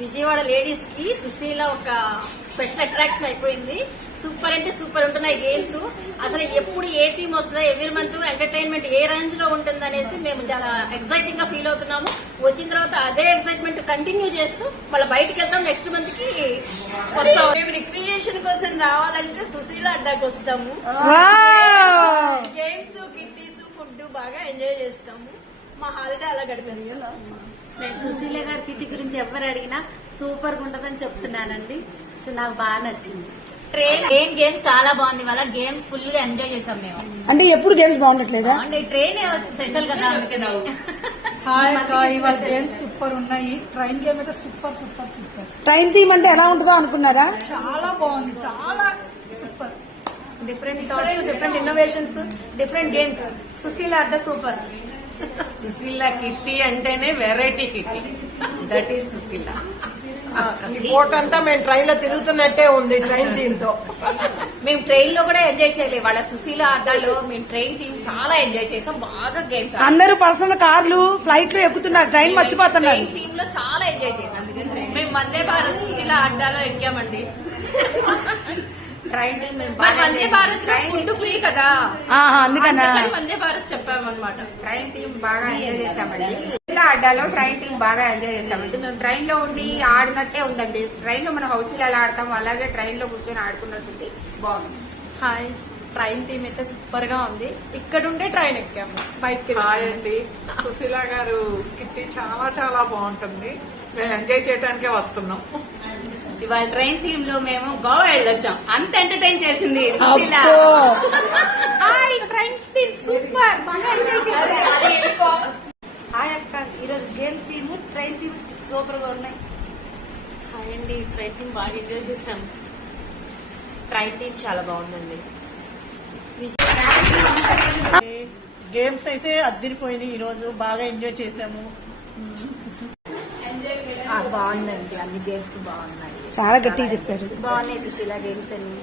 Vijayawada ladies కి సుశీల ఒక special attraction అయిపోయింది. సూపర్ అంటే సూపర్ ఉంటున్నాయి గేమ్స్. అసలు ఎప్పుడు ఏ థీమ్ వస్తుందో, ఎవ్రీ మంత్ ఎంటర్టైన్మెంట్ ఏ రేంజ్ లో ఉంటుంది అనేసి మేము చాలా ఎక్సైటింగ్ గా ఫీల్ అవుతున్నాము. వచ్చిన తర్వాత అదే ఎక్సైట్మెంట్ కంటిన్యూ చేస్తూ మళ్ళీ బయటకు వెళ్తాం. నెక్స్ట్ మంత్ కి వస్తాం. మేము రిక్రియేషన్ కోసం రావాలంటే సుశీల అడ్డాకి వస్తాము. గేమ్స్, కిట్టీస్, ఫుడ్ బాగా ఎంజాయ్ చేస్తాము. మా హాలిడే అలా గడిపేస్తాం. నేను సుశీల గారి కిట్టి గురించి ఎవరు అడిగినా సూపర్ గా ఉంటదని చెప్తున్నానండి. సో నాకు బాగా నచ్చింది. ట్రైన్ గేమ్ చాలా బాగుంది. వాళ్ళ గేమ్స్ ఫుల్ గా ఎంజాయ్ చేసాం మేము. అంటే ఎప్పుడు గేమ్స్ బాగుండట్లేదా? అంటే ట్రైన్ స్పెషల్ కదా. హాయ్ అక్క, ఇవాళ గేమ్స్ సూపర్ ఉన్నాయి. ట్రైన్ గేమ్ అయితే super super super. Train theme అంటే ఎలా ఉంటుందో అనుకున్నారా? చాలా బాగుంది, చాలా super. Different thoughts, different innovations, different games. Sushila అడ్డ సూపర్. సుశీల కిట్టి అంటేనే variety kitty. That is Sushila. ఈ బోట్ అంతా మేము ట్రైన్ లో తిరుగుతున్నట్టే ఉంది ట్రైన్ థీమ్ తో. మేము ట్రైన్ లో కూడా ఎంజాయ్ చేయలేదు. వాళ్ళ సుశీల అడ్డాలో మేము ట్రైన్ టీమ్ చాలా ఎంజాయ్ చేసాం. బాగా గేమ్స్ అందరూ పర్సనల్ కార్లు, ఫ్లైట్ లో ఎక్కుతున్నారు, ట్రైన్ మర్చిపోతున్నారు. ట్రైన్ టీమ్ లో చాలా ఎంజాయ్ చేసాం. మేము Vande Bharat Susheela అడ్డాలో ఎక్కామండి. Train team Vande Bharat food free కదా, అందుకన్నా వందే భారత్ చెప్పామన్నమాట. ట్రైన్ టీం బాగా ఎంజాయ్ చేసామండి. ఇలా అడ్డాలో ట్రైన్ టీం బాగా ఎంజాయ్ చేసామండి. మేము ట్రైన్ లో ఉండి ఆడినట్టే ఉందండి. ట్రైన్ లో మనం హౌస్లో ఎలా ఆడతాం అలాగే ట్రైన్ లో కూర్చొని ఆడుకున్నట్టుంది. బాగుంది. హాయ్, ట్రైన్ టీమ్ అయితే సూపర్ గా ఉంది. ఇక్కడుండే ట్రైన్ ఎక్కాము బయటకి. హాయ్ అండి, సుశీల గారు కిట్టి చాలా చాలా బాగుంటుంది. మేము ఎంజాయ్ చేయడానికే వస్తున్నాం. ఇవాళ ట్రైన్ థీమ్ లో మేము గోవా వెళ్ళొచ్చాం. అంత ఎంటర్టైన్ చేసింది Sushila. Hi, train team super, బాగా ఎంజాయ్ చేశారు. హాయ్ అక్క, ఈరోజు game team, train team super గా ఉన్నాయి. హాయ్ అండి, ట్రైన్ టీమ్ బాగా ఎంజాయ్ చేసాం. ట్రైన్ టీమ్ చాలా బాగుందండి. గేమ్స్ అయితే అద్దరిపోయినాయి. ఈ రోజు బాగా ఎంజాయ్ చేసాము. బాగుందండి, అన్ని గేమ్స్ బాగున్నాయి. చాలా గట్టిగా చెప్పారు. బాగున్నాయి సుశీల గేమ్స్ అన్ని.